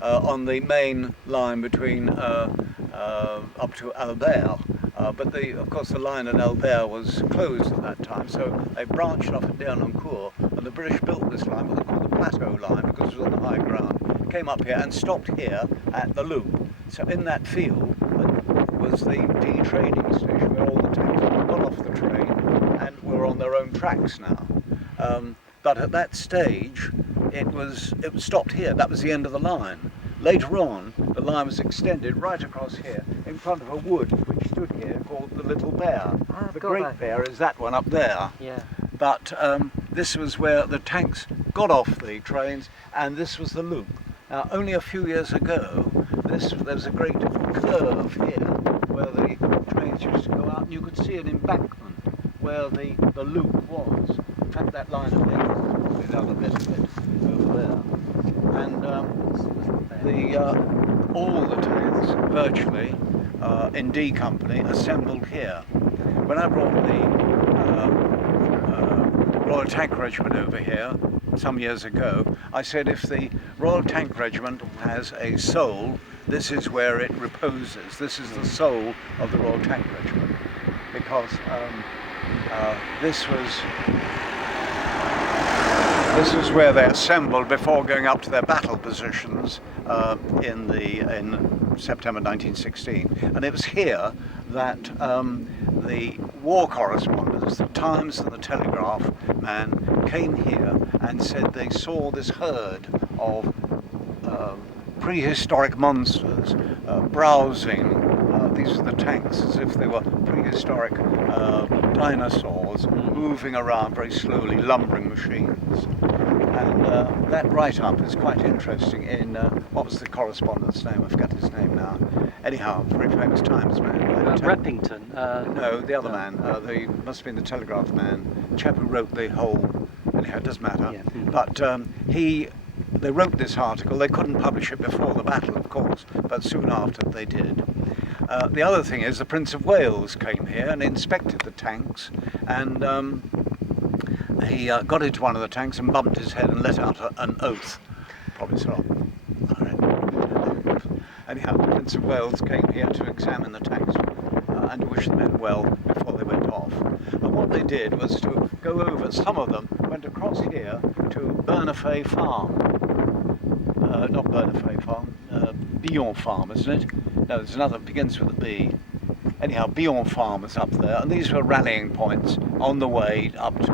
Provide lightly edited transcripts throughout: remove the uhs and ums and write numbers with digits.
on the main line between up to Albert. But of course the line at Albert was closed at that time, so they branched off at Dernancourt, and the British built this line, what they call the plateau line, because it was on the high ground, came up here and stopped here at the loop. So in that field was the detraining station where all the tanks got off the train and were on their own tracks now. But at that stage, it was stopped here. That was the end of the line. Later on, the line was extended right across here in front of a wood which stood here called the Little Bear. The Great Bear is that one up there. Yeah. But this was where the tanks got off the trains, and this was the loop. Now, only a few years ago, there was a great curve here where the trains used to go out, and you could see an embankment where the loop was. In fact, that line of here, probably down a bit of it over there. And all the tanks, virtually, in D Company, assembled here. When I brought the Royal Tank Regiment over here some years ago, I said if the Royal Tank Regiment has a soul, this is where it reposes. This is the soul of the Royal Tank Regiment, because this was where they assembled before going up to their battle positions in September 1916. And it was here that the war correspondents, the Times and the Telegraph man, came here and said they saw this herd of prehistoric monsters browsing. These were the tanks, as if they were prehistoric dinosaurs moving around very slowly, lumbering machines. And that write-up is quite interesting in, what was the correspondent's name? I forget his name now. Anyhow, very famous Times man. Repington? No, the other man. Must have been the Telegraph man, the chap who wrote the whole, anyhow, it doesn't matter. Yeah. But they wrote this article. They couldn't publish it before the battle, of course, but soon after they did. The other thing is the Prince of Wales came here and inspected the tanks, and he got into one of the tanks and bumped his head and let out an oath. Probably so. Anyhow, the Prince of Wales came here to examine the tanks and to wish the men well before they went off. And what they did was to go over, some of them went across here to Bernafay Farm. Not Bernafay Farm, Billon Farm, isn't it? No, there's another, begins with a B. Anyhow, Billon Farm is up there, and these were rallying points on the way up to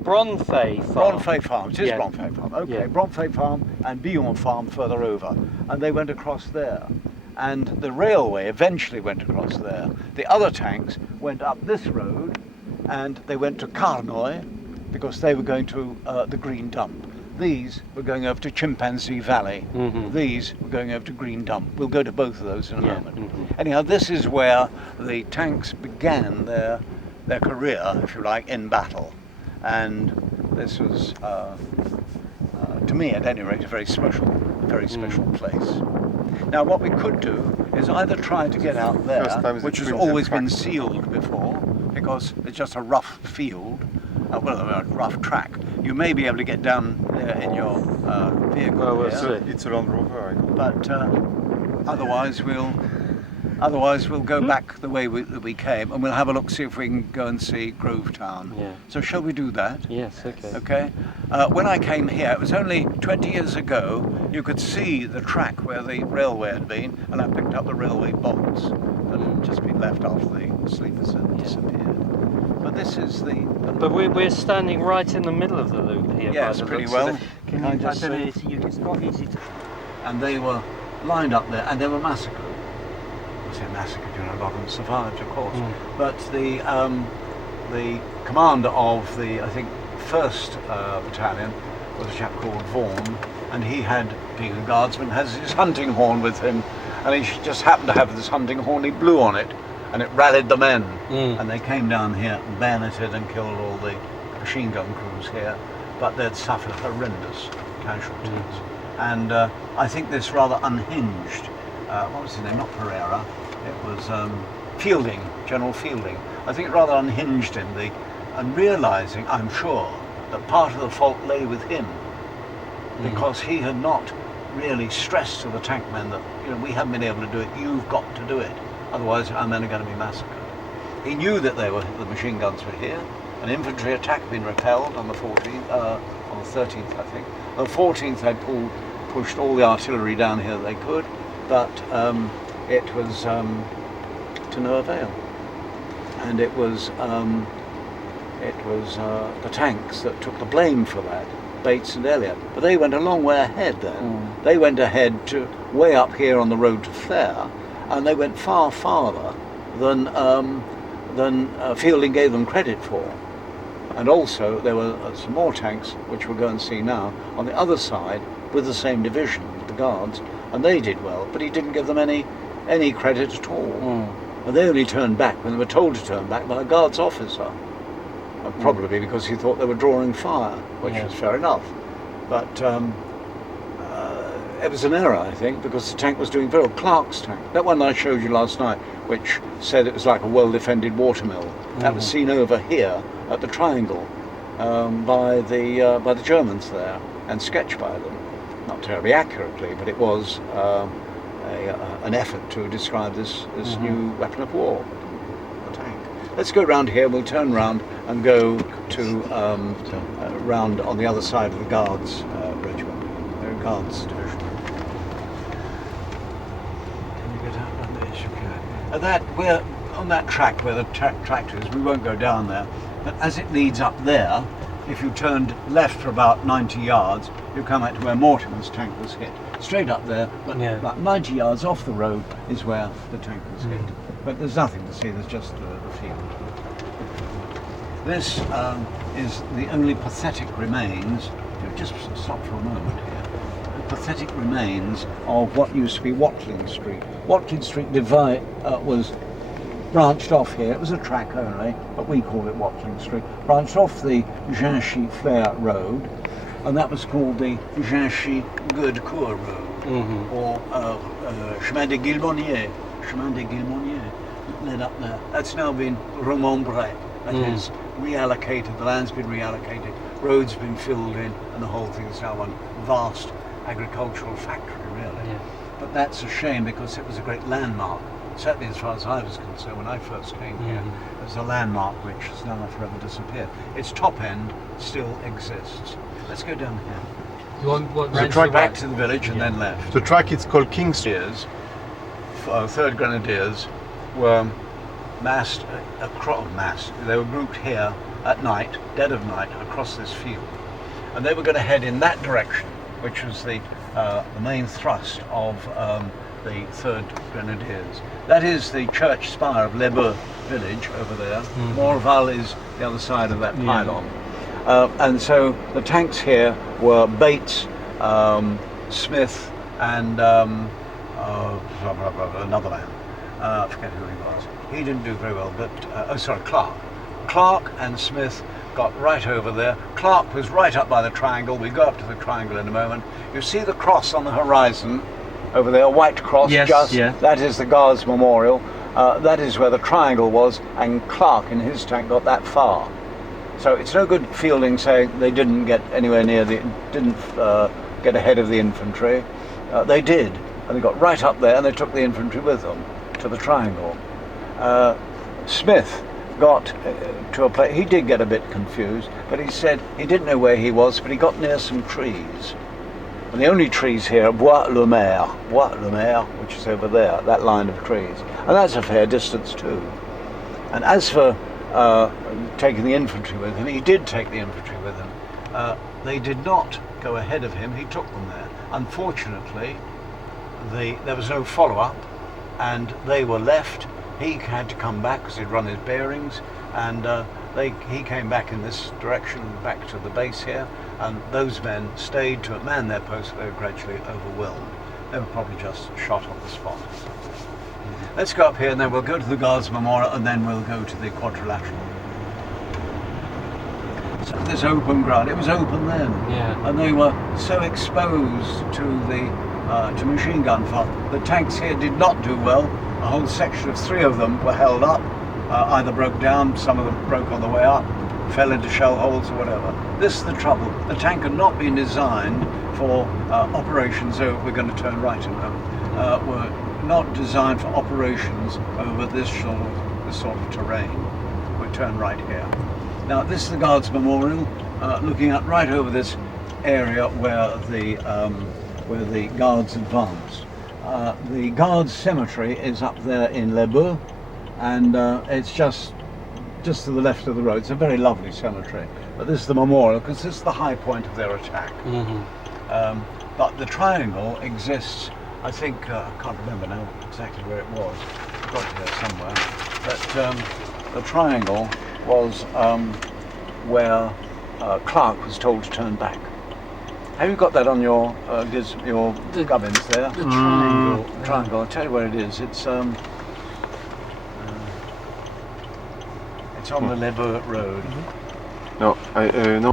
Bronfay Farm. Bronfay Farm, it is Bronfay Farm, okay. Yeah. Bronfay Farm and Billon Farm further over, and they went across there. And the railway eventually went across there. The other tanks went up this road, and they went to Carnoy, because they were going to the Green Dump. These were going over to Chimpanzee Valley. Mm-hmm. These were going over to Green Dump. We'll go to both of those in a moment. Mm-hmm. Anyhow, this is where the tanks began their career, if you like, in battle. And this was, to me at any rate, a very special place. Now what we could do is either try to get out there, which has always been sealed before, because it's just a rough field, a rough track. You may be able to get down there in your vehicle. Well, it's a Land Rover. But otherwise we'll go back the way we came, and we'll have a look, see if we can go and see Grovetown. Yeah. So shall we do that? Yes, okay. Okay. When I came here, it was only 20 years ago, you could see the track where the railway had been, and I picked up the railway bolts that had just been left after the sleepers had disappeared. But this is But we're standing right in the middle of the loop here. Yes, pretty well. It's not easy to... And they were lined up there, and they were massacred. I say massacred, a lot of them survived, of course. But the commander of the, I think, 1st Battalion was a chap called Vaughan, and he had, being a guardsman, has his hunting horn with him, and he just happened to have this hunting horn. He blew on it, and it rallied the men, and they came down here and bayoneted and killed all the machine gun crews here, but they'd suffered horrendous casualties. And I think this rather unhinged, what was his name, not Pereira, it was Fielding, General Fielding. I think it rather unhinged him, and realising, I'm sure, that part of the fault lay with him, because he had not really stressed to the tank men that, you know, we haven't been able to do it, you've got to do it, otherwise our men are going to be massacred. He knew that the machine guns were here. An infantry attack had been repelled on the 14th, on the 13th I think. On the 14th they pushed all the artillery down here that they could, but it was to no avail. And it was the tanks that took the blame for that, Bates and Elliot. But they went a long way ahead then. They went ahead to way up here on the road to Flers, and they went far farther than Fielding gave them credit for. And also there were some more tanks, which we'll go and see now, on the other side with the same division, the Guards, and they did well, but he didn't give them any credit at all. And they only turned back when they were told to turn back by a Guards officer. Probably because he thought they were drawing fire, which was fair enough. But it was an error, I think, because the tank was doing very well. Clark's tank, that one I showed you last night, which said it was like a well-defended watermill, that was seen over here at the Triangle by the Germans there and sketched by them. Not terribly accurately, but it was an effort to describe this new weapon of war, the tank. Let's go round here. We'll turn round and go to round on the other side of the Guards regiment, Guards division. Can you go down around there? Yes, you can. We're on that track where the tractor is. We won't go down there, but as it leads up there, if you turned left for about 90 yards, you come out to where Mortimer's tank was hit. Straight up there, but about 90 yards off the road is where the tank was hit. But there's nothing to see, there's just the field. This is the only pathetic remains, just stop for a moment here, the pathetic remains of what used to be Watling Street. Watling Street was branched off here, it was a track only, but we call it Watling Street, branched off the Ginchy-Flers road, and that was called the Ginchy-Gueudecourt road, or Chemin de Guillemonier. Chemin de Guillemonier led up there. That's now been remembré. That is reallocated, the land's been reallocated, roads been filled in, and the whole thing is now one vast agricultural factory, really. But that's a shame because it was a great landmark. Certainly as far as I was concerned when I first came here, it was a landmark which has now forever disappeared. Its top end still exists. Let's go down here. You want what? The track back to the village and then left. The track is called King's. 3rd Grenadiers were massed, they were grouped here at night, dead of night, across this field. And they were going to head in that direction, which was the main thrust of the 3rd Grenadiers. That is the church spire of Les Bœufs village over there. Morval is the other side of that pylon. And so the tanks here were Bates, Smith, and another man. I forget who he was. He didn't do very well, but, Clark. Clark and Smith got right over there. Clark was right up by the triangle. We go up to the triangle in a moment. You see the cross on the horizon over there, a white cross, that is the Guards Memorial. That is where the triangle was, and Clark in his tank got that far. So it's no good Fielding saying they didn't get anywhere near didn't get ahead of the infantry. They did, and they got right up there, and they took the infantry with them to the triangle. Smith got to a place, he did get a bit confused, but he said he didn't know where he was, but he got near some trees. And the only trees here are Bois-le-Maire, which is over there, that line of trees. And that's a fair distance too. And as for taking the infantry with him, he did take the infantry with him. They did not go ahead of him, he took them there. Unfortunately, there was no follow-up, and they were left. He had to come back because he'd run his bearings, and he came back in this direction, back to the base here, and those men stayed to man their posts. They were gradually overwhelmed. They were probably just shot on the spot. Let's go up here, and then we'll go to the Guards Memorial, and then we'll go to the Quadrilateral. So this open ground, it was open then, and they were so exposed to to machine gun fire. The tanks here did not do well. A whole section of 3 of them were held up, either broke down, some of them broke on the way up, fell into shell holes or whatever. This is the trouble. The tank had not been designed for operations. So we're going to turn right in them. Were not designed for operations over this sort of terrain. We turn right here. Now this is the Guards Memorial, looking at right over this area where the Guards advanced. The Guards Cemetery is up there in Les Baux, and it's just to the left of the road. It's a very lovely cemetery. But this is the memorial because this is the high point of their attack. But the triangle exists. I think I can't remember now exactly where it was. I've got it here somewhere. But the triangle was where Clark was told to turn back. Have you got that on your gubbins there? The triangle. Triangle. I'll tell you where it is. It's on the Les Baux Road. No, no.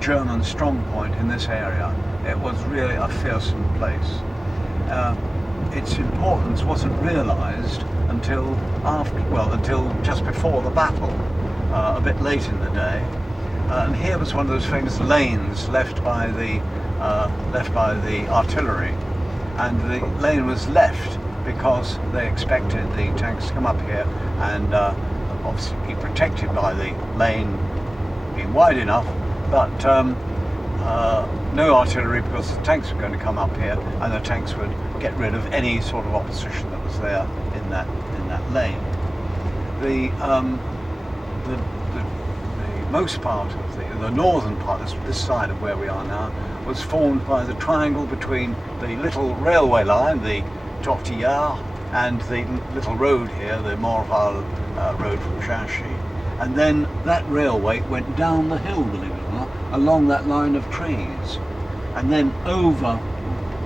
German strong point in this area. It was really a fearsome place. Its importance wasn't realised until just before the battle, a bit late in the day. And here was one of those famous lanes left by the artillery, and the lane was left because they expected the tanks to come up here and obviously be protected by the lane being wide enough, but no artillery because the tanks were going to come up here, and the tanks would get rid of any sort of opposition that was there in that lane. The most part of the northern part, this side of where we are now, was formed by the triangle between the little railway line, the Tortillard, and the little road here, the Morval road from Ginchy. And then that railway went down the hill, believe it or not, along that line of trees, and then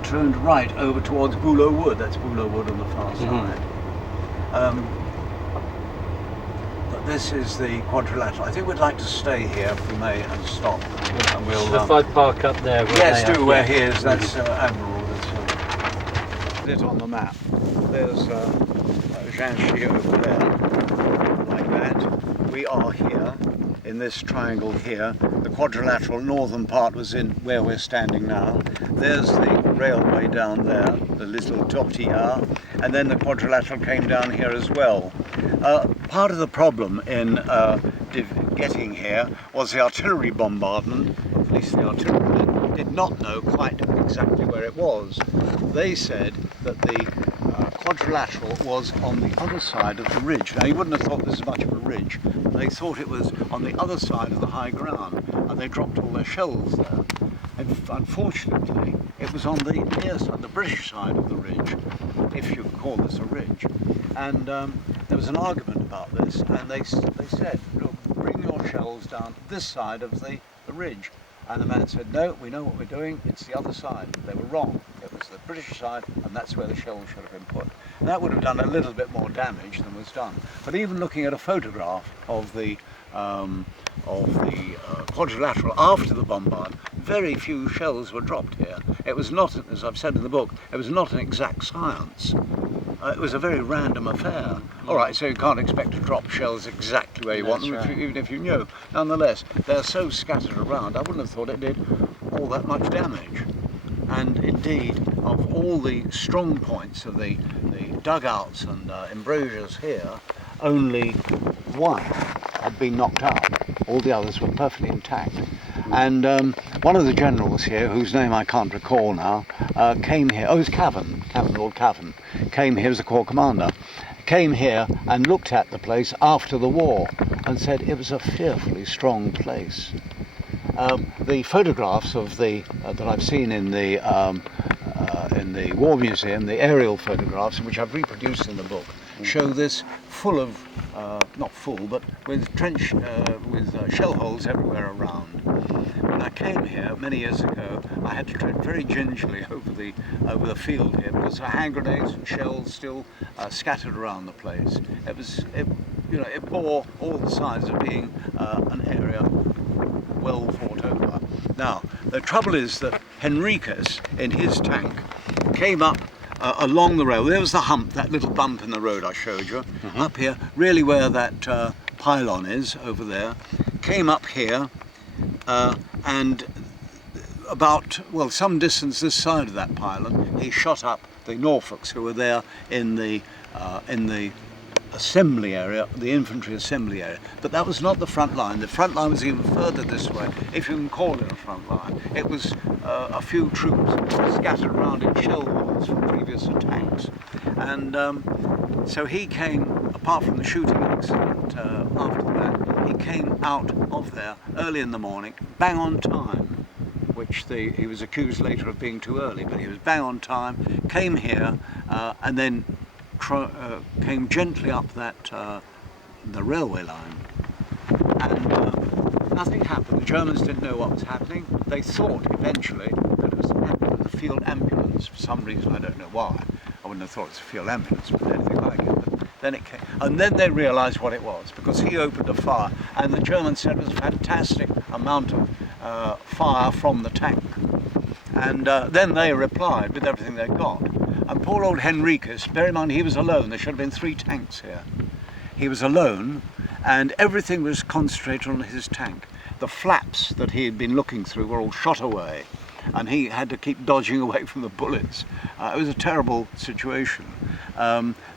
turned right over towards Bouleau Wood. That's Bouleau Wood on the far side. But this is the quadrilateral. I think we'd like to stay here, if we may, and stop. And we'll, So if I park up there, yes, do where he is. That's Admiral. That's it on the map. There's Ginchy over there, like that. We are here in this triangle here. The quadrilateral northern part was in where we're standing now. There's the railway down there, the little Tortillard, and then the quadrilateral came down here as well. Part of the problem in getting here was the artillery bombardment. At least the artillery did not know quite exactly where it was. They said that the quadrilateral was on the other side of the ridge. Now you wouldn't have thought this was much of a ridge. They thought it was on the other side of the high ground, and they dropped all their shells there. And unfortunately, it was on the near side, the British side of the ridge, if you call this a ridge. And there was an argument about this, and they said, look, bring your shells down this side of the ridge. And the man said, no, we know what we're doing, it's the other side. They were wrong. It was the British side, and that's where the shells should have been put. And that would have done a little bit more damage than was done. But even looking at a photograph of the quadrilateral after the bombard, very few shells were dropped here. It was not, as I've said in the book, it was not an exact science. It was a very random affair. All right, so you can't expect to drop shells exactly where you want them, even if you knew. Nonetheless, they're so scattered around, I wouldn't have thought it did all that much damage. And indeed, of all the strong points of the dugouts and embrasures here, only one had been knocked out. All the others were perfectly intact. And one of the generals here, whose name I can't recall now, came here. Oh, it was Cavan, Lord Cavan, came here as a corps commander. Came here and looked at the place after the war and said it was a fearfully strong place. The photographs of that I've seen in the War Museum, the aerial photographs, which I've reproduced in the book, show this full of, not full, but with shell holes everywhere around. When I came here many years ago, I had to tread very gingerly over the field here because there were hand grenades and shells still scattered around the place. It bore all the signs of being an area well fought over. Now, the trouble is that Henricus, in his tank, came up along the rail. There was the hump, that little bump in the road I showed you, up here, really where that pylon is, over there. Came up here, and about, well, some distance this side of that pylon, he shot up the Norfolks who were there in the assembly area, the infantry assembly area. But that was not the front line. The front line was even further this way, if you can call it a front line. It was a few troops scattered around in shell holes from previous attacks. And so he came, apart from the shooting accident after that, he came out of there early in the morning, bang on time, which he was accused later of being too early, but he was bang on time, came here and then came gently up the railway line, and nothing happened. The Germans didn't know what was happening. They thought eventually that it was the field ambulance for some reason. I don't know why. I wouldn't have thought it was a field ambulance, but anything like it. But then it came, and then they realised what it was, because he opened a fire, and the Germans said it was a fantastic amount of fire from the tank. And then they replied with everything they got. And poor old Henricus, bear in mind he was alone, there should have been 3 tanks here. He was alone, and everything was concentrated on his tank. The flaps that he had been looking through were all shot away, and he had to keep dodging away from the bullets. It was a terrible situation.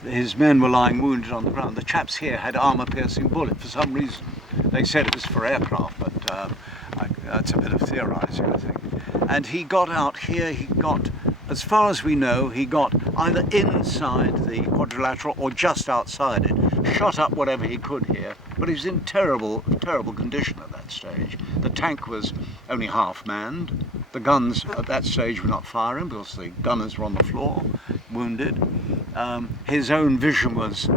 His men were lying wounded on the ground. The chaps here had armour-piercing bullet for some reason. They said it was for aircraft, but that's a bit of theorising, I think. And he got out here, he got, as far as we know, he got either inside the quadrilateral or just outside it, shot up whatever he could here, but he was in terrible, terrible condition at that stage. The tank was only half manned. The guns at that stage were not firing because the gunners were on the floor, wounded. His own vision was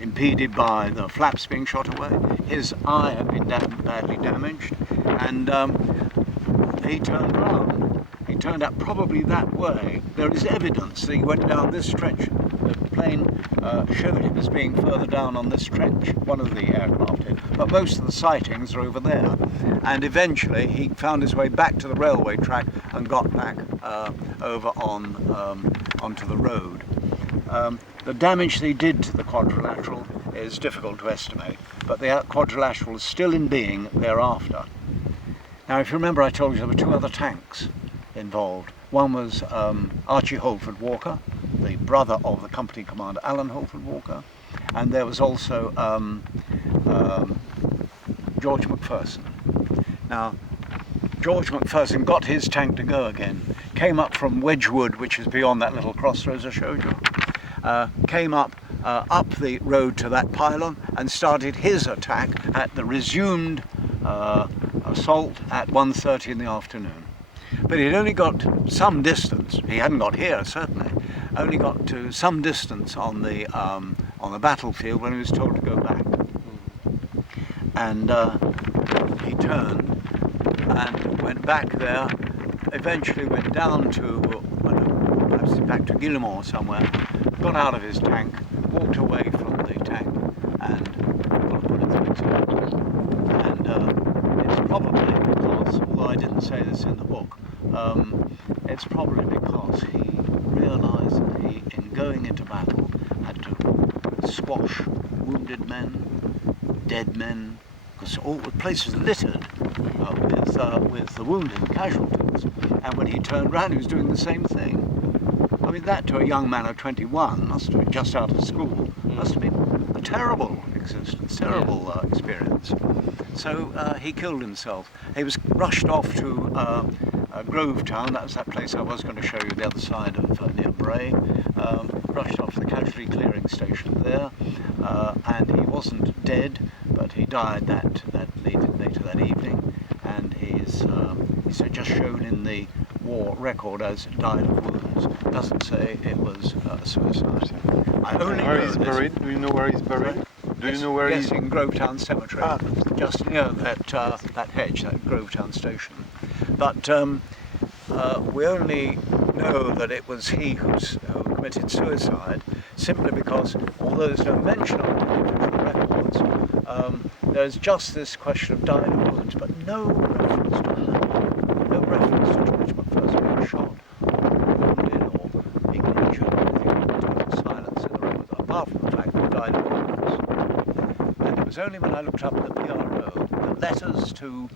impeded by the flaps being shot away. His eye had been badly damaged, and he turned round. He turned up probably that way. There is evidence that he went down this trench. The plane showed him as being further down on this trench, one of the aircraft did, but most of the sightings are over there. And eventually he found his way back to the railway track and got back over onto the road. The damage they did to the quadrilateral is difficult to estimate, but the quadrilateral is still in being thereafter. Now, if you remember, I told you there were 2 other tanks involved. One was Archie Holford Walker, the brother of the company commander Alan Holford Walker, and there was also George McPherson. Now, George McPherson got his tank to go again, came up from Wedgwood, which is beyond that little crossroads I showed you, came up the road to that pylon and started his attack at the resumed assault at 1:30 in the afternoon. But he'd only got some distance, he hadn't got here certainly, only got to some distance on the battlefield when he was told to go back. And he turned and went back there, eventually went down to, perhaps back to Guillemont somewhere, got out of his tank, walked away from the tank, and it's probably because, although I didn't say this in the book, it's probably because he realised that he, in going into battle, had to squash wounded men, dead men, because all the place was littered with the wounded and casualties. And when he turned round, he was doing the same thing. I mean, that to a young man of 21, must have been just out of school, must have been a terrible existence, terrible experience. So he killed himself. He was rushed off to Grovetown, that was that place I was going to show you the other side of near Bray, rushed off to the casualty clearing station there, and he wasn't dead, but he died later that evening, and he's just shown in the war record as died of wounds. It doesn't say it was suicide. I only where know he's this. buried? Do you know where he's buried? Do you know where yes, he's in Grovetown Cemetery, just near that hedge, that Grovetown station. But we only know that it was he who committed suicide simply because, although there's no mention of it in the official records, there's just this question of died of wounds, but no reference to how, no reference to George McPherson being shot, or wounded, or being injured, or anything. Total silence in the records, apart from the fact that he died of wounds. And it was only when I looked up the PRO, the letters to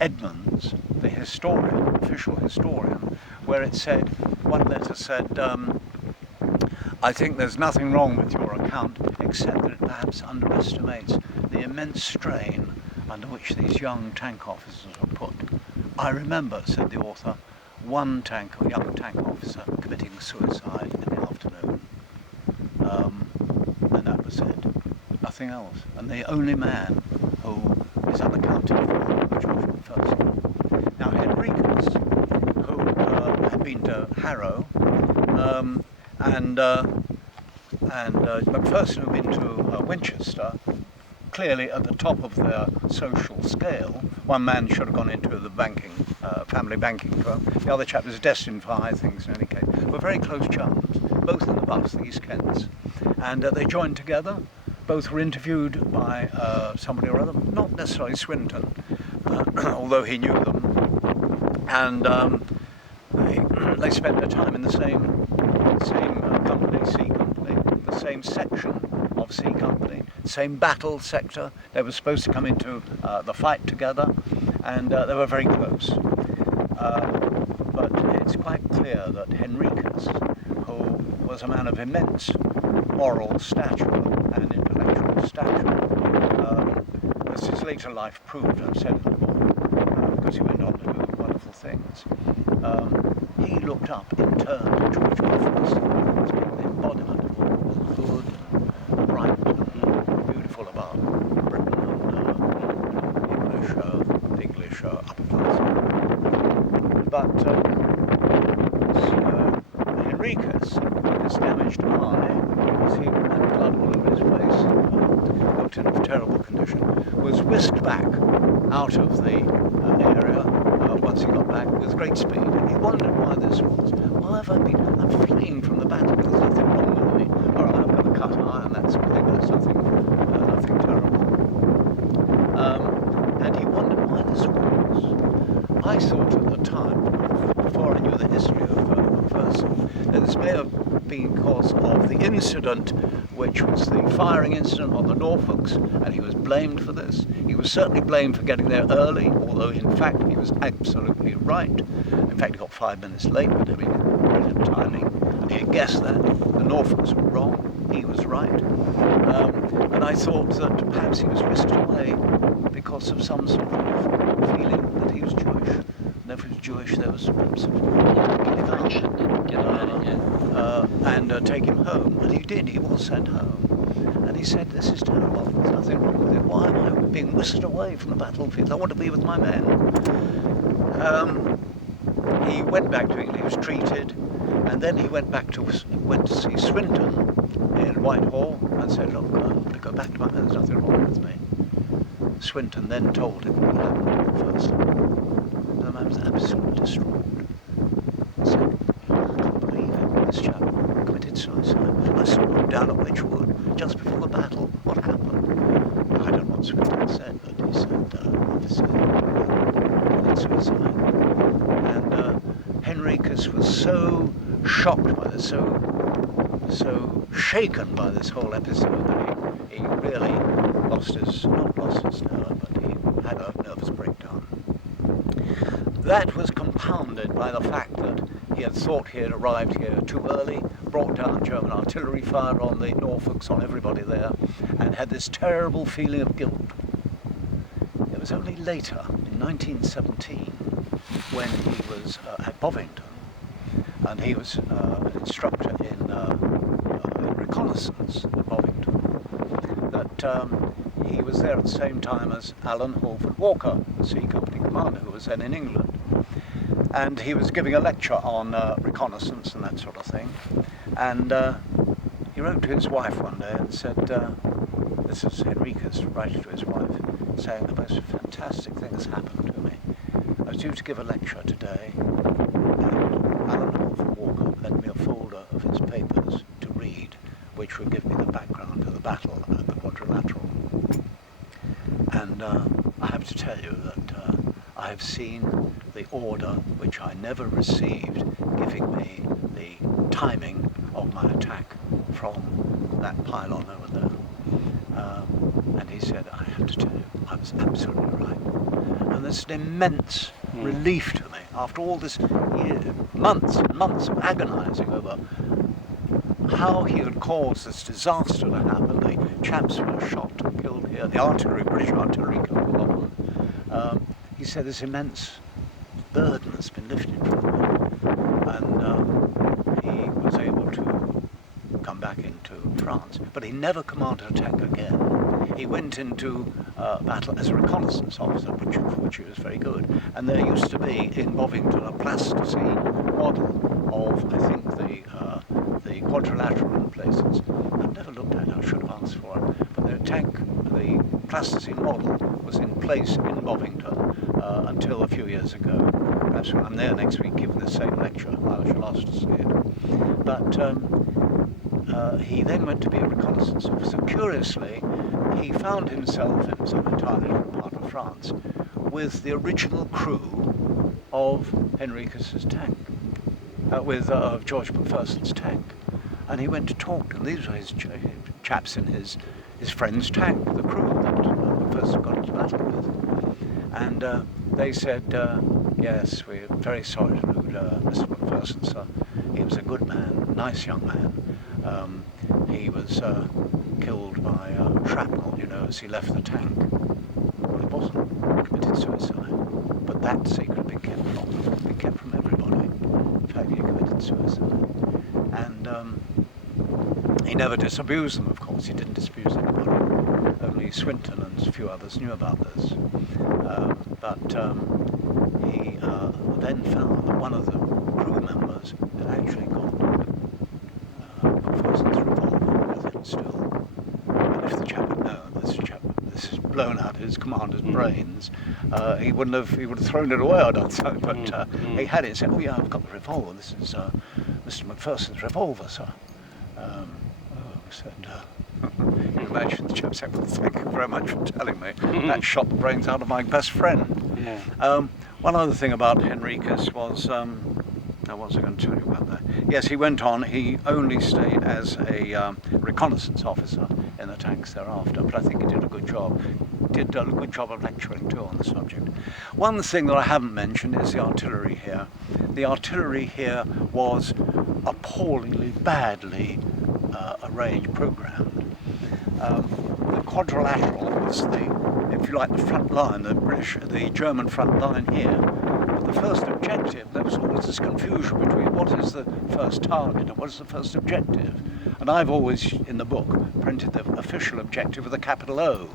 Edmonds, the historian, official historian, where it said, one letter said, I think there's nothing wrong with your account except that it perhaps underestimates the immense strain under which these young tank officers were put. I remember, said the author, one young tank officer committing suicide in the afternoon. And that was it. Nothing else. And the only man who is unaccounted for was George Macpherson. Now Henricus, who had been to Harrow, and Macpherson who had been to Winchester, clearly at the top of their social scale. One man should have gone into the banking, family banking firm. The other chap was destined for high things in any case. Were very close chums, both in the Buffs, the East Kents. And they joined together. Both were interviewed by somebody or other, not necessarily Swinton, although he knew them. And they spent their time in the same company, C Company, the same section of C Company, same battle sector. They were supposed to come into the fight together, and they were very close. But it's quite clear that Henricus, who was a man of immense moral stature and intellectual stature, as his later life proved, I've said in the book, because he went on to do wonderful things, he looked up in turn to George Macpherson as being the embodiment of all good, bright, and beautiful about Britain and English upper class. But Henricus, this damaged eye, because he had blood all over his face, looked in a terrible condition, was whisked back out of the area once he got back with great speed. And he wondered why this was. Why have I been? I'm fleeing from the battle. There's nothing wrong with me. All right, I've got a cut eye, and that's something. There's nothing terrible. And he wondered why this was. I thought at the time, before I knew the history of Macpherson, that this may have been because of the incident, which was the firing incident on the Norfolks, and he was blamed for this. He was certainly blamed for getting there early, although in fact he was absolutely right. In fact, he got 5 minutes late, but I mean, brilliant timing. And he had guessed that. The Norfolks were wrong, he was right. And I thought that perhaps he was whisked away because of some sort of feeling that he was Jewish. And if he was Jewish, there was perhaps and take him home. And he did, he was sent home. And he said, this is terrible, there's nothing wrong with it. Why am I being whisked away from the battlefield? I want to be with my men. He went back to England, he was treated, and then he went to see Swinton in Whitehall and said, look, I want to go back to my men, there's nothing wrong with me. Swinton then told him what happened first. And the man was absolutely distraught. He said, I can't believe it, this chap committed suicide. I saw him down at Wychwood just before the battle. What happened? I don't know what Swinton said, but he said, obviously, committed suicide. And Henricus was so shocked by this, so shaken by this whole episode that he really not lost his nerve, but he had a nervous breakdown. That was compounded by the fact that he had thought he had arrived here too early, brought down German artillery fire on the Norfolks, on everybody there, and had this terrible feeling of guilt. It was only later, in 1917, when he was at Bovington, and he was an instructor in reconnaissance at Bovington, that he was there at the same time as Alan Halford Walker, the C Company commander, who was then in England. And he was giving a lecture on reconnaissance and that sort of thing. And he wrote to his wife one day and said, this is Henricus writing to his wife, saying, the most fantastic thing has happened to me. I was due to give a lecture today, and Alan Halford Walker lent me a folder of his papers to read, which would give me the background to the battle at the Quadrilateral. And I have to tell you that I have seen the order, which I never received, giving me the timing of my attack from that pylon over there. And he said, I have to tell you, I was absolutely right. And it's an immense relief to me after all this months and months of agonising over how he had caused this disaster to happen. The chaps were shot and killed here, the artillery, British artillery killed a lot of them. He said this immense burden has been lifted from him, and he was able to come back into France, but he never commanded a tank again. He went into battle as a reconnaissance officer, for which he was very good. And there used to be in Bovington a plasticine model of, I think, the quadrilateral in places. I've never looked at it, I should have asked for it. But the plasticine model was in place in Bovington until a few years ago. Perhaps when I'm there next week giving the same lecture, I shall ask to see it. But he then went to be a reconnaissance officer. Curiously, he found himself in some entirely different part of France with the original crew of Henricus's tank, of George Macpherson's tank. And he went to talk to them. These were his chaps in his friend's tank, the crew that Macpherson got into battle with. And they said, yes, we're very sorry to lose Mr. Macpherson, sir. He was a good man, nice young man. He was killed by shrapnel, as he left the tank. Well, it wasn't. He committed suicide. But that secret had been kept from everybody. In fact, he committed suicide. And he never disabused them, of course. He didn't disabuse anybody. Only Swinton and a few others knew about this. But he then found that one of the crew members had actually got Macpherson's revolver with him still. And if the chap had known this has blown out his commander's brains, he would have thrown it away, I don't think. But he had it and said, oh yeah, I've got the revolver. This is Mr. Macpherson's revolver, sir. Said, you can imagine the chap said, well, thank you very much for telling me. That shot the brains out of my best friend. Yeah. One other thing about Henricus was, what was I going to tell you about that? Yes, he went on, he only stayed as a reconnaissance officer in the tanks thereafter, but I think he did a good job. Did a good job of lecturing too on the subject. One thing that I haven't mentioned is the artillery here. The artillery here was appallingly badly arranged, programmed. The quadrilateral was if you like, the front line, the German front line here. But the first objective, there was always this confusion between what is the first target and what is the first objective. And I've always, in the book, printed the official objective with a capital O.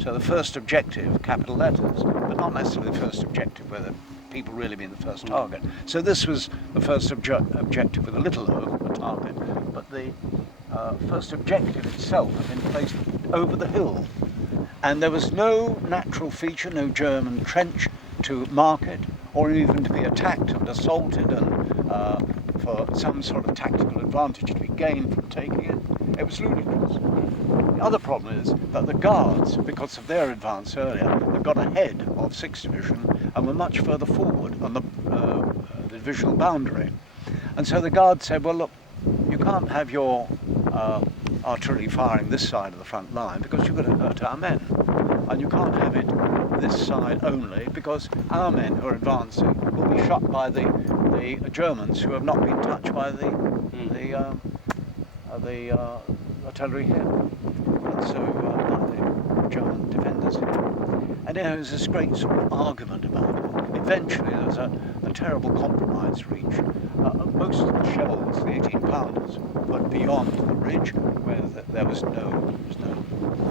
So the first objective, capital letters, but not necessarily the first objective where the people really mean the first target. So this was the first objective with a little o, a target, but the first objective itself had been placed over the hill. And there was no natural feature, no German trench to mark it, or even to be attacked and assaulted and for some sort of tactical advantage to be gained from taking it. It was ludicrous. The other problem is that the Guards, because of their advance earlier, had got ahead of 6th Division and were much further forward on the divisional boundary. And so the Guards said, well look, you can't have your artillery firing this side of the front line because you're going to hurt our men. And you can't have it this side only because our men who are advancing will be shot by the Germans who have not been touched by the artillery here. And so the German defenders here. And there was this great sort of argument about it. Eventually there was a terrible compromise reached. Most of the shells, the 18-pounders, were beyond the ridge where there was no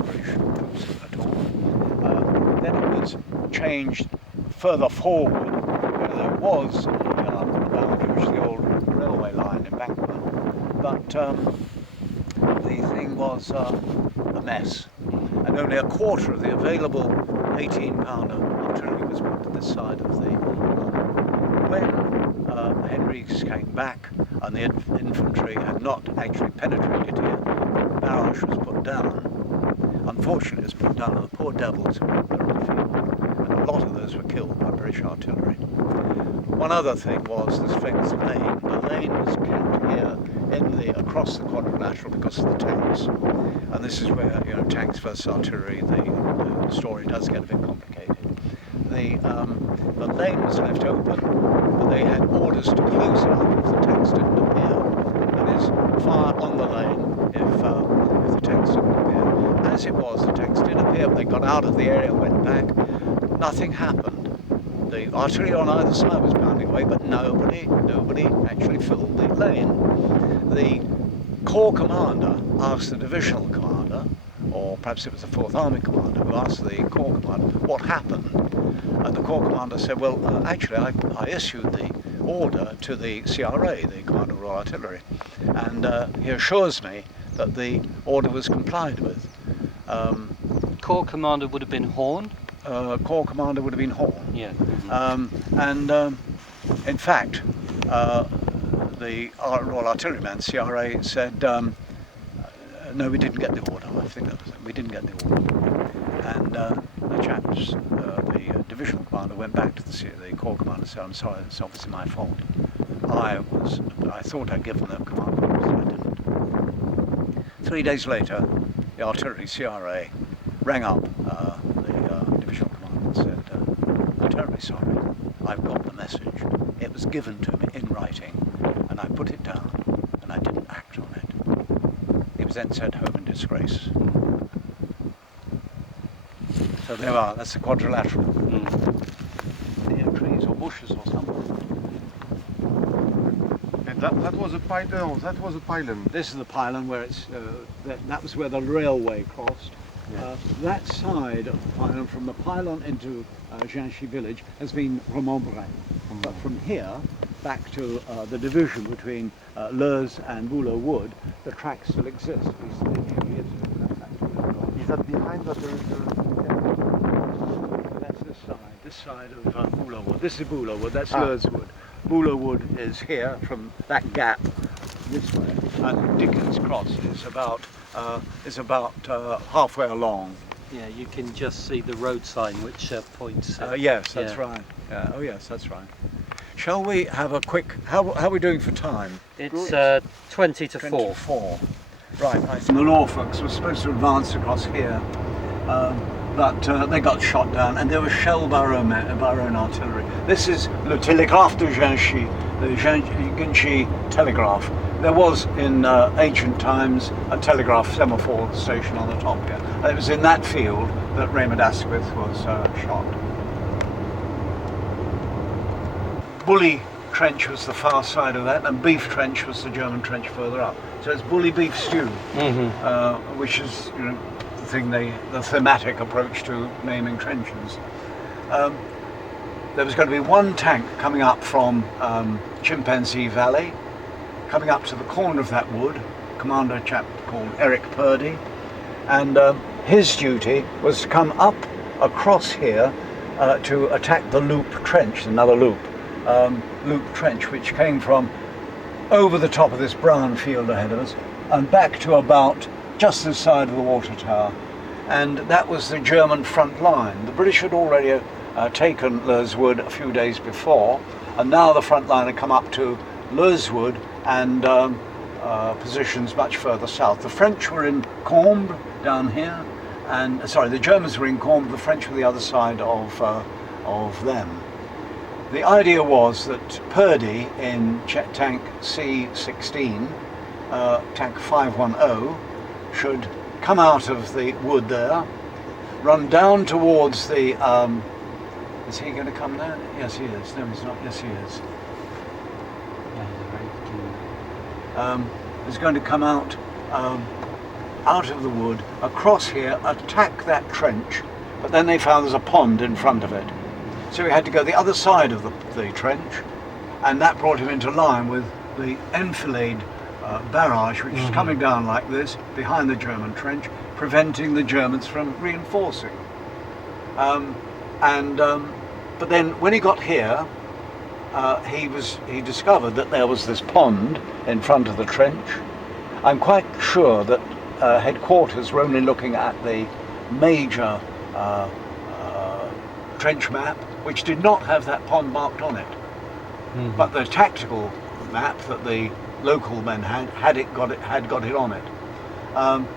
British troops at all. Then it was changed further forward where there was the boundary, which is the old railway line embankment. But the thing was a mess, and only a quarter of the available 18-pounder artillery was put to this side of the when Henricus came back and the infantry had not actually penetrated here, the barrage was put down. Unfortunately, it was put down on the poor devils who were in the field, and a lot of those were killed by British artillery. One other thing was this famous lane. The lane was kept here across the quadrilateral because of the tanks, and this is where tanks versus artillery. The story does get a bit complicated. the lane was left open, but they had orders to close it up if the tanks didn't appear. That is, fire on the lane if the tanks didn't appear. As it was, the tanks did appear, but they got out of the area, went back. Nothing happened. The artillery on either side was pounding away, but nobody actually filled the lane. The Corps commander asked the divisional commander, or perhaps it was the 4th Army commander, who asked the Corps commander what happened. And the Corps commander said, well, actually I issued the order to the CRA, the Commander of Royal Artillery, and he assures me that the order was complied with. Corps commander would have been Horn? Corps commander would have been Horn. Yeah. In fact, the Royal Artilleryman, CRA, said, no, we didn't get the order. I think that was it. We didn't get the order. And the chaps, the divisional commander, went back to the Corps commander and said, I'm sorry, it's obviously my fault. I thought I'd given them command orders, and I didn't. 3 days later, the artillery CRA rang up the divisional commander and said, I'm terribly sorry, I've got the message. It was given to me in writing, and I put it down, and I didn't act on it. He was then sent home in disgrace. So there are, that's the quadrilateral. Near trees or bushes or something. And that was a pylon. No, that was a pylon. This is the pylon where it's, that was where the railway crossed. Yeah. That side of the pylon, from the pylon into Ginchy village, has been remembré. But from here back to the division between Flers and Bouleau Wood, the track still exists. Is that behind that there is That's this side of Bouleau Wood. This is Bouleau Wood, that's Flers Wood. Bouleau Wood is here from that gap this way, and Dickens Cross is about halfway along. Yeah, you can just see the road sign which points. Yes, that's yeah. right. Oh yes, that's right. Shall we have a quick, how are we doing for time? It's 20 to 4. 24. Right, the Norfolks were supposed to advance across here, but they got shot down, and there was shell barrow artillery. This is Le Télégraphe de Ginchy, the Ginchy telegraph. There was in ancient times a telegraph semaphore station on the top here, and it was in that field that Raymond Asquith was shot. Bully Trench was the far side of that, and Beef Trench was the German trench further up. So it's Bully Beef Stew, which is, you know, the thematic approach to naming trenches. There was going to be one tank coming up from Chimpanzee Valley, coming up to the corner of that wood, commander, a chap called Eric Purdy, and his duty was to come up across here to attack the Loop Trench, another loop trench, which came from over the top of this brown field ahead of us and back to about just this side of the water tower, and that was the German front line. The British had already taken Flers Wood a few days before, and now the front line had come up to Flers Wood and positions much further south. The French were in Combes down here, and the Germans were in Combes, the French were the other side of them. The idea was that Purdy in tank C-16, tank 510, should come out of the wood there, run down towards the, is he going to come down? Yes he is. No he's not. Yes he is. He's going to come out of the wood, across here, attack that trench, but then they found there's a pond in front of it. So he had to go the other side of the trench, and that brought him into line with the enfilade barrage, which is coming down like this behind the German trench, preventing the Germans from reinforcing. But then when he got here, he discovered that there was this pond in front of the trench. I'm quite sure that headquarters were only looking at the major trench map, which did not have that pond marked on it. But the tactical map that the local men had got it on it.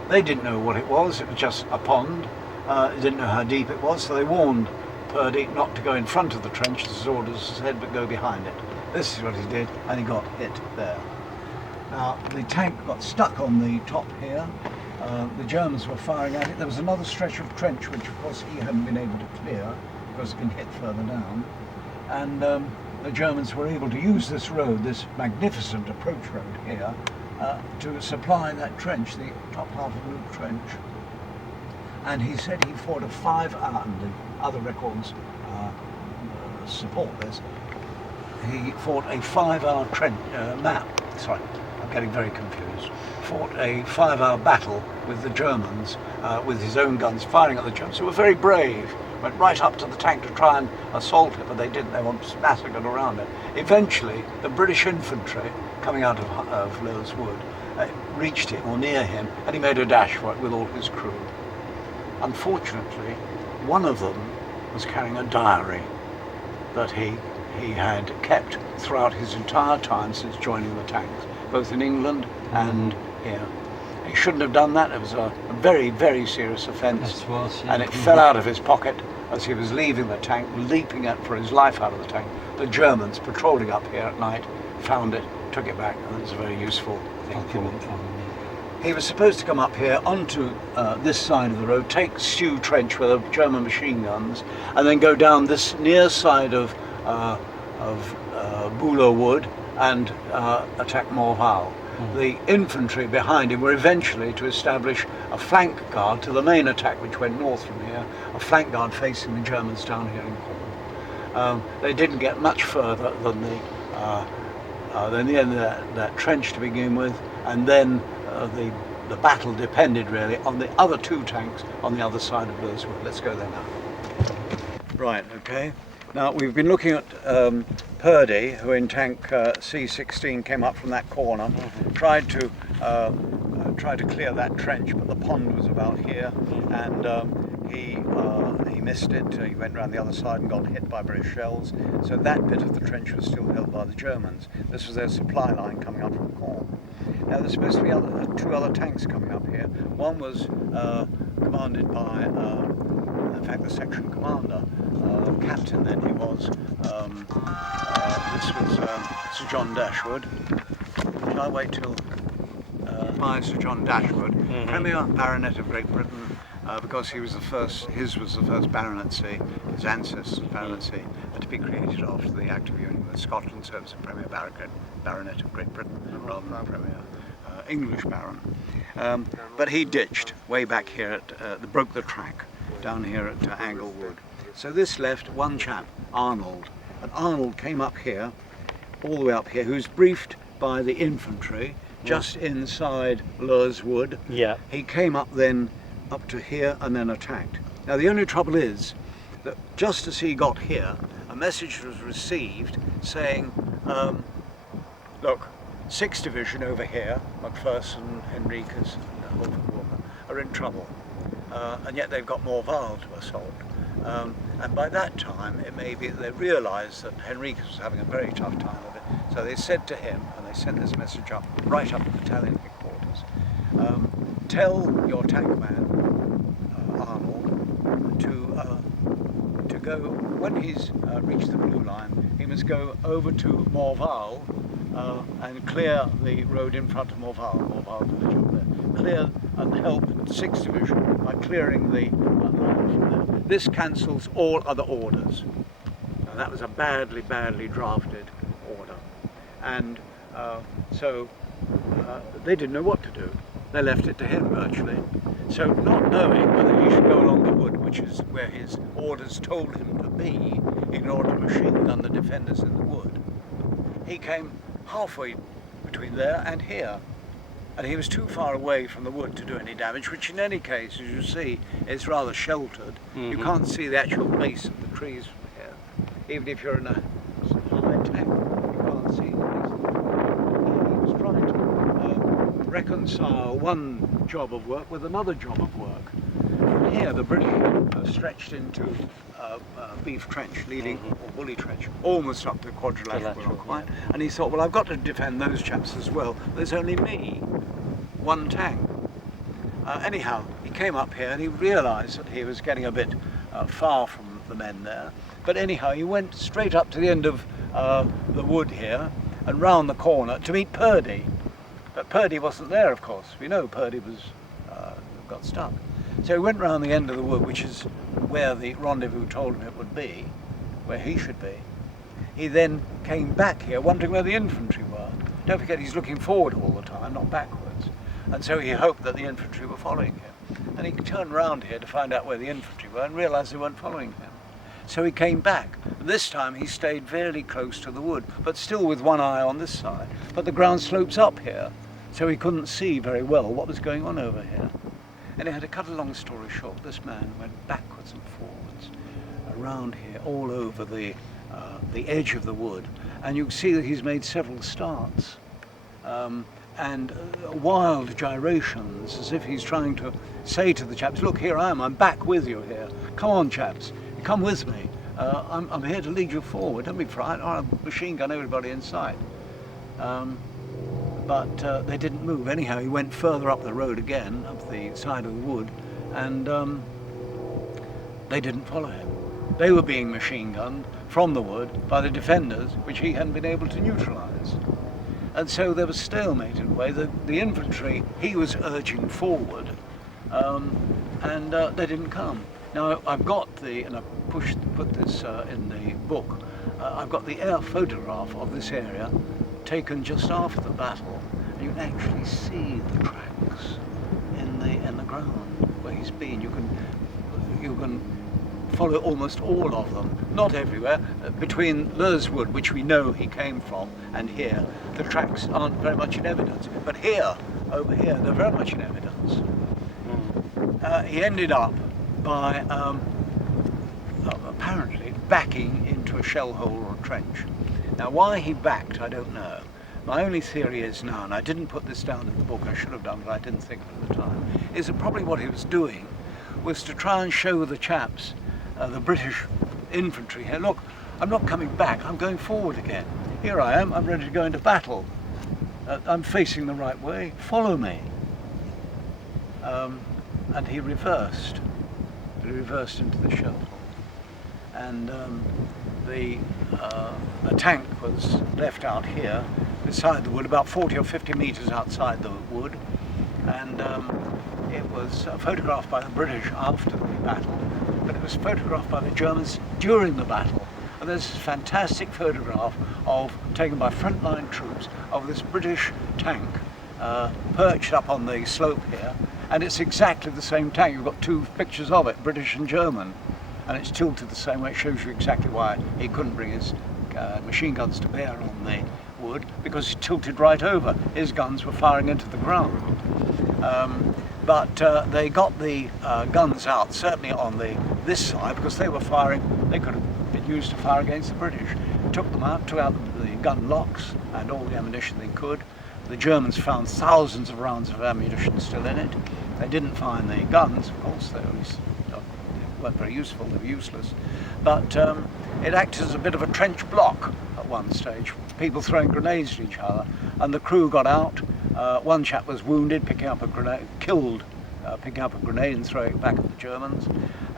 They didn't know what it was. It was just a pond. They didn't know how deep it was, so they warned Purdy not to go in front of the trench, as his orders said, but go behind it. This is what he did, and he got hit there. Now, the tank got stuck on the top here. The Germans were firing at it. There was another stretch of trench, which of course he hadn't been able to clear because he'd been hit further down. And the Germans were able to use this road, this magnificent approach road here, to supply that trench, the top half of the trench. And he said he fought a 5-hour, and the other records support this, he fought a 5-hour sorry, I'm getting very confused, fought a 5-hour battle with the Germans, with his own guns firing at the Germans, who were very brave, went right up to the tank to try and assault it, but they didn't, they were massacred around it. Eventually, the British infantry, coming out of Flers Wood, reached him, or near him, and he made a dash for it with all his crew. Unfortunately, one of them was carrying a diary that he had kept throughout his entire time since joining the tanks, both in England and here. He shouldn't have done that. It was a very, very serious offence, and it fell out of his pocket as he was leaving the tank, leaping for his life out of the tank. The Germans, patrolling up here at night, found it, took it back, and it was a very useful thing for him. He was supposed to come up here onto this side of the road, take Sioux Trench with the German machine guns, and then go down this near side of Bouleau Wood and attack Morval. The infantry behind him were eventually to establish a flank guard to the main attack, which went north from here, a flank guard facing the Germans down here in Cornwall. They didn't get much further than the end of that trench to begin with, and then the battle depended really on the other 2 tanks on the other side of Flers Wood. Let's go there now. Right, okay. Now we've been looking at Purdy, who in tank C16 came up from that corner, tried to clear that trench, but the pond was about here, and he missed it. He went around the other side and got hit by British shells. So that bit of the trench was still held by the Germans. This was their supply line coming up from Cornwall. Now there's supposed to be 2 other tanks coming up here. One was commanded by, in fact, the section commander, captain then he was. This was Sir John Dashwood. Shall I wait till by Sir John Dashwood, Premier Baronet of Great Britain, because he was his was the first baronetcy, his ancestors' baronetcy, to be created after the Act of Union with Scotland, so it was a Premier Baronet of Great Britain rather than a Premier English Baron. But he ditched way back here broke the track down here at Anglewood. So this left one chap, Arnold, and Arnold came up here, all the way up here, who's briefed by the infantry just inside Flers Wood. Yeah. He came up then up to here and then attacked. Now the only trouble is that just as he got here, a message was received saying, look, 6th Division over here, Macpherson, Henriques and Wolfenwalker, are in trouble. And yet they've got Morval to assault. And by that time, it may be that they realised that Henriques was having a very tough time of it. So they said to him, and they sent this message up, right up to battalion headquarters, tell your tank man, Arnold, to go, when he's reached the blue line, he must go over to Morval and clear the road in front of Morval village up there. Clear and help 6th Division by clearing the line from there. This cancels all other orders. Now, that was a badly drafted order. And so they didn't know what to do. They left it to him virtually. So not knowing whether he should go along the wood, which is where his orders told him to be in order to machine gun the defenders in the wood, he came halfway between there and here. And he was too far away from the wood to do any damage, which in any case, as you see, is rather sheltered. You can't see the actual base of the trees from here. Even if you're in a high tank, you can't see the base of the trees. He was trying to reconcile one job of work with another job of work. From here, the British stretched into Beef Trench, leading, or Bully Trench, almost up to Quadrilateral, not quite. And he thought, well, I've got to defend those chaps as well. There's only me, one tank. Anyhow, he came up here and he realised that he was getting a bit far from the men there. But anyhow, he went straight up to the end of the wood here and round the corner to meet Purdy. But Purdy wasn't there, of course. We know Purdy was got stuck. So he went round the end of the wood, which is where the rendezvous told him it would be, where he should be. He then came back here, wondering where the infantry were. Don't forget, he's looking forward all the time, not backwards. And so he hoped that the infantry were following him. And he turned round here to find out where the infantry were and realised they weren't following him. So he came back. This time he stayed very close to the wood, but still with one eye on this side. But the ground slopes up here, so he couldn't see very well what was going on over here. Anyway, to cut a long story short, this man went backwards and forwards around here, all over the edge of the wood, and you can see that he's made several starts and wild gyrations, as if he's trying to say to the chaps, look, here I am, I'm back with you here. Come on, chaps, come with me. I'm here to lead you forward. Don't be frightened. I'll machine gun everybody in sight. But they didn't move. Anyhow, he went further up the road again, up the side of the wood, and they didn't follow him. They were being machine gunned from the wood by the defenders, which he hadn't been able to neutralise. And so there was stalemate in a way. The infantry he was urging forward, and they didn't come. Now I've got and I put this in the book, I've got the air photograph of this area taken just after the battle, and you can actually see the tracks in the ground where he's been. You can follow almost all of them, not everywhere. Between Lerswood, which we know he came from, and here, the tracks aren't very much in evidence. But here, over here, they're very much in evidence. He ended up by apparently backing into a shell hole or a trench. Now, why he backed, I don't know. My only theory is now, and I didn't put this down in the book, I should have done, but I didn't think of it at the time, is that probably what he was doing was to try and show the chaps, the British infantry here, look, I'm not coming back, I'm going forward again. Here I am, I'm ready to go into battle. I'm facing the right way, follow me. And he reversed. He reversed into the shell hole. And the tank was left out here beside the wood, about 40 or 50 metres outside the wood, and it was photographed by the British after the battle, but it was photographed by the Germans during the battle. And there's this fantastic photograph taken by frontline troops of this British tank perched up on the slope here, and it's exactly the same tank. You've got two pictures of it, British and German. And it's tilted the same way. It shows you exactly why he couldn't bring his machine guns to bear on the wood, because he tilted right over. His guns were firing into the ground. But they got the guns out, certainly on this side, because they were firing. They could have been used to fire against the British. Took them out, took out the gun locks and all the ammunition they could. The Germans found thousands of rounds of ammunition still in it. They didn't find the guns, of course. They weren't very useful, they were useless. But it acted as a bit of a trench block at one stage, people throwing grenades at each other, and the crew got out. One chap was wounded, picking up a grenade, killed, picking up a grenade and throwing it back at the Germans,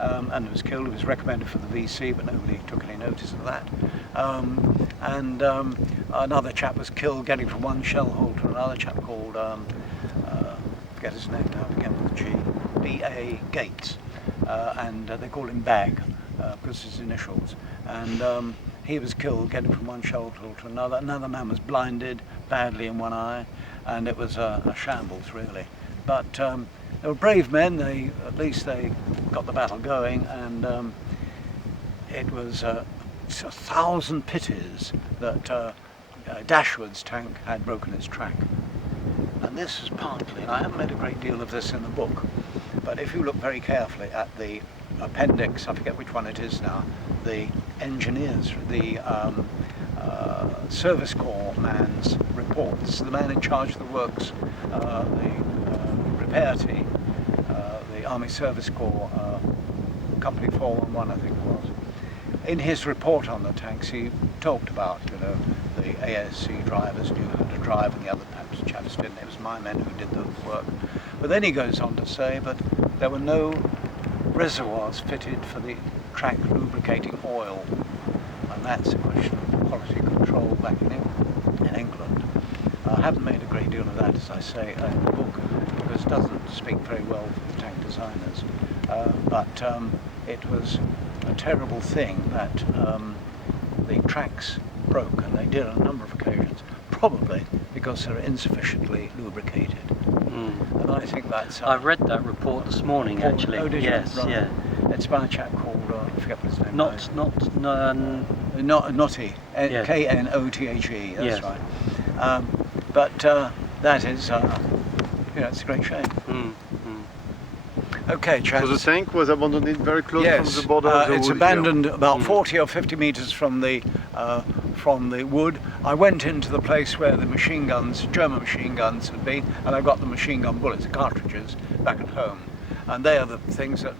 and was killed. He was recommended for the VC, but nobody took any notice of that. Another chap was killed getting from one shell hole to another, chap called, forget his name now, began with G, B.A. Gates. And they called him Bag because his initials, and he was killed getting from one shell hole to another. Another man was blinded badly in one eye, and it was a shambles really. But they were brave men. At least they got the battle going, and it was 1,000 pities that Dashwood's tank had broken its track. And this is partly, and I haven't made a great deal of this in the book, but if you look very carefully at the appendix, I forget which one it is now, the engineers, the service corps man's reports, the man in charge of the works, the repair team, the Army Service Corps, Company 411 I think it was. In his report on the tanks he talked about, the ASC drivers knew how to drive and the other chaps didn't. It was my men who did the work. But then he goes on to say, but there were no reservoirs fitted for the track lubricating oil, and that's a question of quality control back in England. I haven't made a great deal of that, as I say, in the book, because it doesn't speak very well for the tank designers. But it was a terrible thing that the tracks broke, and they did on a number of occasions, probably because they're insufficiently lubricated. And I think that's... I read that report this morning, actually. Oh, did yes, you? Right. yeah. It's by a chap called, I forget what his name is. Knotty. Yeah. K-N-O-T-H-E, that's Yes. right. But that is, it's a great shame. Okay, chaps. So the tank was abandoned very close Yes, from the border of the it's wood abandoned here. about 40 or 50 metres from the wood. I went into the place where the machine guns, German machine guns, had been, and I got the machine gun bullets, the cartridges, back at home. And they are the things that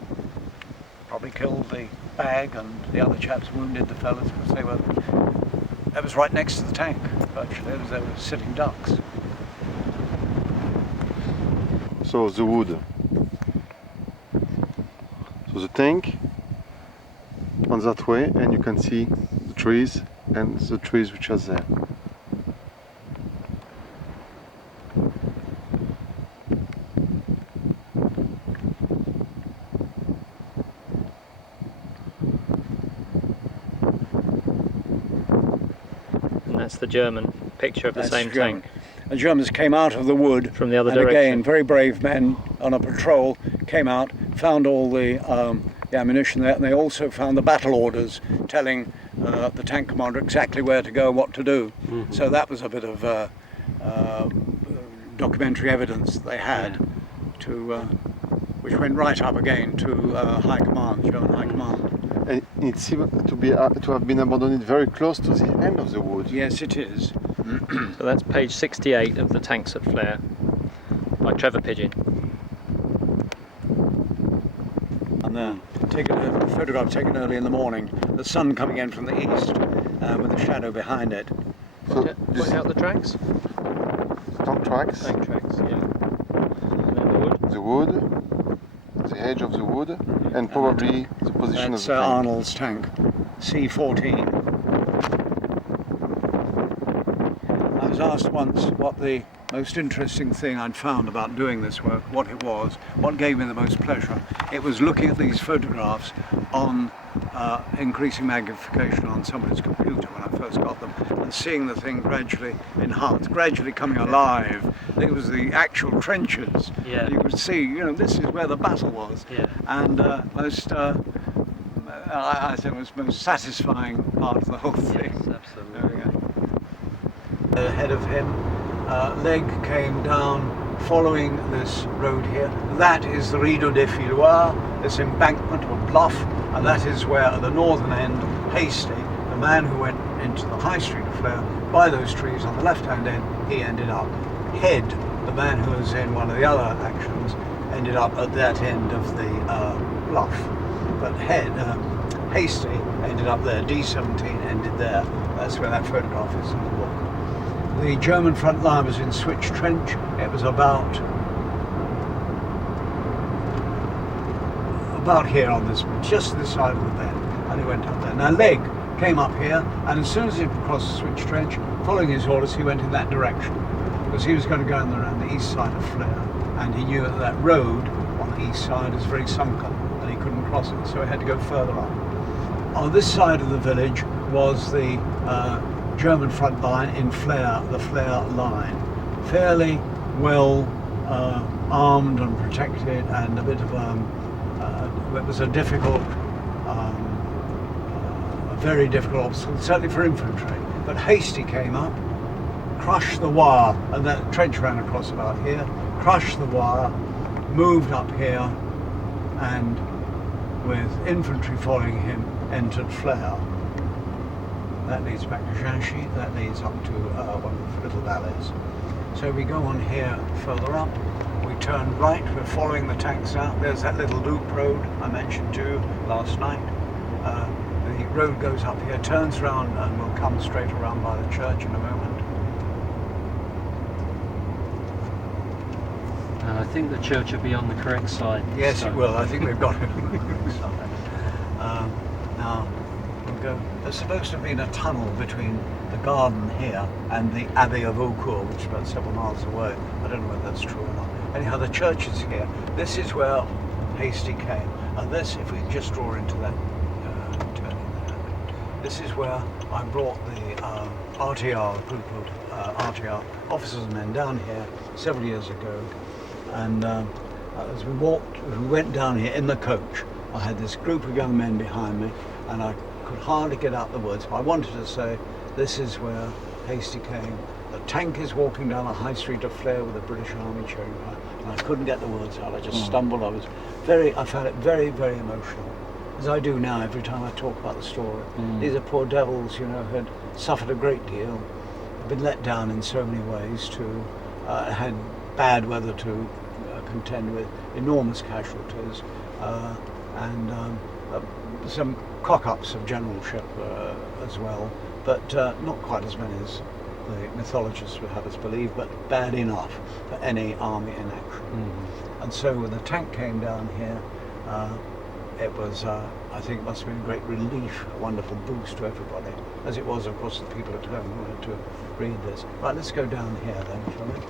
probably killed the bag, and the other chaps wounded the fellas because it was right next to the tank, virtually. They were sitting ducks. So the wood. So the tank on that way, and you can see the trees and the trees which are there. And that's the German picture of the same tank. The Germans came out of the wood From the other and direction. again, very brave men on a patrol came out, found all the ammunition there, and they also found the battle orders telling the tank commander exactly where to go, what to do. So that was a bit of documentary evidence they had, which went right up again to high command, German high command. And it seems to have been abandoned very close to the end of the wood. Yes, it is. So that's page 68 of the Tanks at Flers by Trevor Pidgeon. And a photograph taken early in the morning, the sun coming in from the east with a shadow behind it. So Point out the tracks? tank tracks, Tank tracks, yeah. And then the wood. the wood, the edge of the wood, and probably the position That's of the tank. Arnold's tank, C-14. I was asked once what the most interesting thing I'd found about doing this work, what it was, what gave me the most pleasure. It was looking at these photographs on increasing magnification on somebody's computer when I first got them, and seeing the thing gradually enhanced, gradually coming alive. It was the actual trenches. Yeah. You could see, this is where the battle was. Yeah. And I think it was the most satisfying part of the whole thing. Yes, absolutely. There we go. Ahead of him, Leg came down following this road here. That is the Rideau des Filloirs, this embankment or bluff, and that is where at the northern end, Hasty, the man who went into the high street of Flers, by those trees on the left-hand end, he ended up. Head, the man who was in one of the other actions, ended up at that end of the bluff. But Hasty ended up there, D17 ended there. That's where that photograph is in the book. The German front line was in Switch Trench. It was about here on this, just this side of the bend, and he went up there. Now Leg came up here, and as soon as he crossed the Switch Trench, following his orders, he went in that direction, because he was going to go around the east side of Flers, and he knew that road on the east side is very sunken, and he couldn't cross it, so he had to go further up. On this side of the village was the German front line in Flers, the Flers line, fairly well armed and protected, and a bit of it was a difficult, a very difficult obstacle, certainly for infantry. But Hasty came up, crushed the wire, and that trench ran across about here, crushed the wire, moved up here, and with infantry following him, entered Flers. That leads back to Ginchy, that leads up to one of the little valleys. So we go on here further up, we turn right, we're following the tanks out. There's that little loop road I mentioned to you last night. The road goes up here, turns around, and will come straight around by the church in a moment. And I think the church will be on the correct side. Yes, so. it will. I think we've got it on the correct side. Now, we'll go. There's supposed to have been a tunnel between the garden here and the Abbey of Eaucourt, which is about several miles away. I don't know whether that's true or not. Anyhow, the church is here. This is where Hasty came. And this, if we just draw into that turning there, this is where I brought the RTR, a group of RTR officers and men down here several years ago. And as we went down here in the coach, I had this group of young men behind me, and I could hardly get out the words. But I wanted to say, this is where Hasty came. The tank is walking down the high street of Flers with the British Army cheering behind, and I couldn't get the words out. I just stumbled. I found it very, very emotional, as I do now every time I talk about the story. These are poor devils, you know, who had suffered a great deal, had been let down in so many ways, had bad weather to contend with, enormous casualties, and some cock-ups of generalship as well, but not quite as many as the mythologists would have us believe, but bad enough for any army in action. And so when the tank came down here, it was, I think it must have been a great relief, a wonderful boost to everybody, as it was, of course, the people at home who had to read this. Right, let's go down here then, shall we?